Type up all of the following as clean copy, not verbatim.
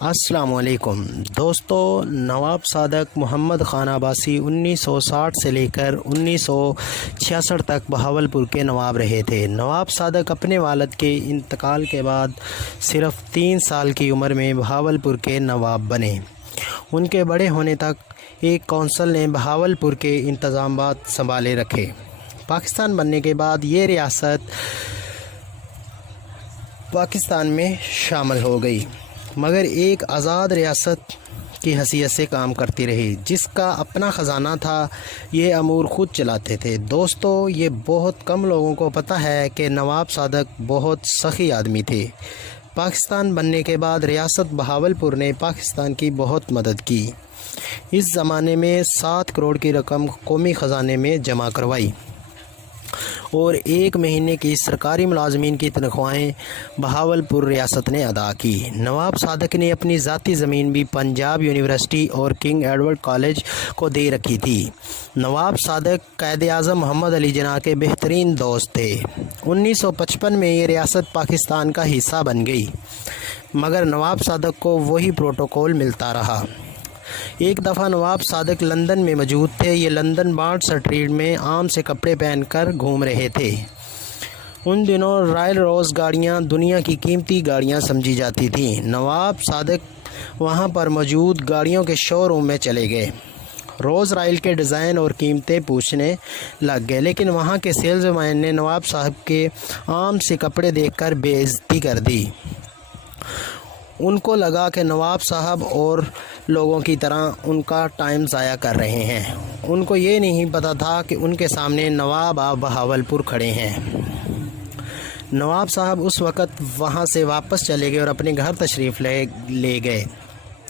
السلام علیکم دوستو، نواب صادق محمد خان عباسی 1960 سے لے کر 1966 تک بہاولپور کے نواب رہے تھے۔ نواب صادق اپنے والد کے انتقال کے بعد صرف 3 سال کی عمر میں بہاولپور کے نواب بنے۔ ان کے بڑے ہونے تک ایک کونسل نے بہاولپور کے انتظامات سنبھالے رکھے۔ پاکستان بننے کے بعد یہ ریاست پاکستان میں شامل ہو گئی، مگر ایک آزاد ریاست کی حیثیت سے کام کرتی رہی، جس کا اپنا خزانہ تھا۔ یہ امور خود چلاتے تھے۔ دوستو، یہ بہت کم لوگوں کو پتہ ہے کہ نواب صادق بہت سخی آدمی تھے۔ پاکستان بننے کے بعد ریاست بہاولپور نے پاکستان کی بہت مدد کی۔ اس زمانے میں 7 کروڑ کی رقم قومی خزانے میں جمع کروائی اور 1 مہینے کی سرکاری ملازمین کی تنخواہیں بہاولپور ریاست نے ادا کی۔ نواب صادق نے اپنی ذاتی زمین بھی پنجاب یونیورسٹی اور کنگ ایڈورڈ کالج کو دے رکھی تھی۔ نواب صادق قائد اعظم محمد علی جناح کے بہترین دوست تھے۔ 1955 میں یہ ریاست پاکستان کا حصہ بن گئی، مگر نواب صادق کو وہی پروٹوکول ملتا رہا۔ ایک دفعہ نواب صادق لندن میں موجود تھے۔ یہ لندن بانڈ سٹریٹ میں عام سے کپڑے پہن کر گھوم رہے تھے۔ ان دنوں رائل روز گاڑیاں دنیا کی قیمتی گاڑیاں سمجھی جاتی تھیں۔ نواب صادق وہاں پر موجود گاڑیوں کے شو روم میں چلے گئے، روز رائل کے ڈیزائن اور قیمتیں پوچھنے لگ گئے، لیکن وہاں کے سیلز مین نے نواب صاحب کے عام سے کپڑے دیکھ کر بے عزتی کر دی۔ ان کو لگا کہ نواب صاحب اور لوگوں کی طرح ان کا ٹائم ضائع کر رہے ہیں۔ ان کو یہ نہیں پتہ تھا کہ ان کے سامنے نواب بہاولپور کھڑے ہیں۔ نواب صاحب اس وقت وہاں سے واپس چلے گئے اور اپنے گھر تشریف لے گئے۔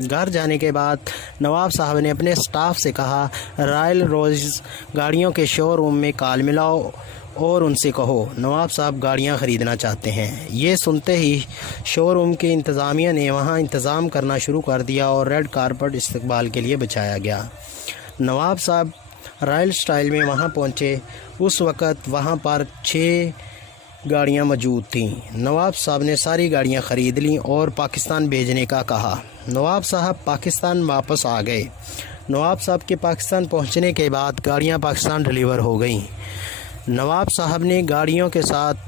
گھر جانے کے بعد نواب صاحب نے اپنے سٹاف سے کہا، رائل روز گاڑیوں کے شو روم میں کال ملاؤ اور ان سے کہو نواب صاحب گاڑیاں خریدنا چاہتے ہیں۔ یہ سنتے ہی شو روم کی انتظامیہ نے وہاں انتظام کرنا شروع کر دیا اور ریڈ کارپٹ استقبال کے لیے بچھایا گیا۔ نواب صاحب رائل سٹائل میں وہاں پہنچے۔ اس وقت وہاں پر 6 گاڑیاں موجود تھیں۔ نواب صاحب نے ساری گاڑیاں خرید لیں اور پاکستان بھیجنے کا کہا۔ نواب صاحب پاکستان واپس آ گئے۔ نواب صاحب کے پاکستان پہنچنے کے بعد گاڑیاں پاکستان ڈیلیور ہو گئیں۔ نواب صاحب نے گاڑیوں کے ساتھ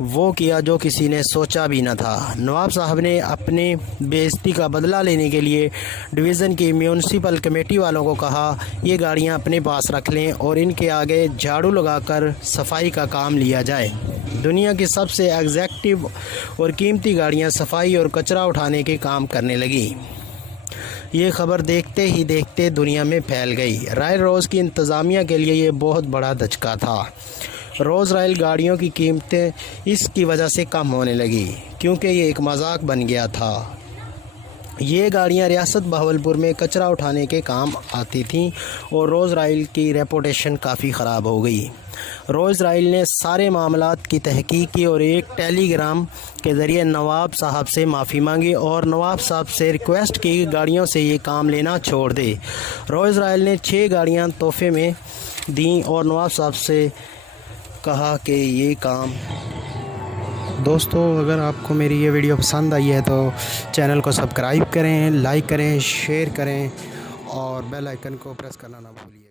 وہ کیا جو کسی نے سوچا بھی نہ تھا۔ نواب صاحب نے اپنے بے عزتی کا بدلہ لینے کے لیے ڈویژن کی میونسپل کمیٹی والوں کو کہا، یہ گاڑیاں اپنے پاس رکھ لیں اور ان کے آگے جھاڑو لگا کر صفائی کا کام لیا جائے۔ دنیا کی سب سے ایگزیکٹو اور قیمتی گاڑیاں صفائی اور کچرا اٹھانے کے کام کرنے لگیں۔ یہ خبر دیکھتے ہی دیکھتے دنیا میں پھیل گئی۔ رائل روز کی انتظامیہ کے لیے یہ بہت بڑا دھچکا تھا۔ روز رائل گاڑیوں کی قیمتیں اس کی وجہ سے کم ہونے لگی، کیونکہ یہ ایک مذاق بن گیا تھا۔ یہ گاڑیاں ریاست بہاولپور میں کچرا اٹھانے کے کام آتی تھیں اور روز رائل کی ریپوٹیشن کافی خراب ہو گئی۔ روز رائل نے سارے معاملات کی تحقیق کی اور ایک ٹیلی گرام کے ذریعے نواب صاحب سے معافی مانگی اور نواب صاحب سے ریکویسٹ کی کہ گاڑیوں سے یہ کام لینا چھوڑ دے۔ روز رائل نے 6 گاڑیاں تحفے میں دیں اور نواب صاحب سے کہا کہ یہ کام۔ دوستو، اگر آپ کو میری یہ ویڈیو پسند آئی ہے تو چینل کو سبسکرائب کریں، لائک کریں، شیئر کریں اور بیل آئیکن کو پریس کرنا نہ بھولیں۔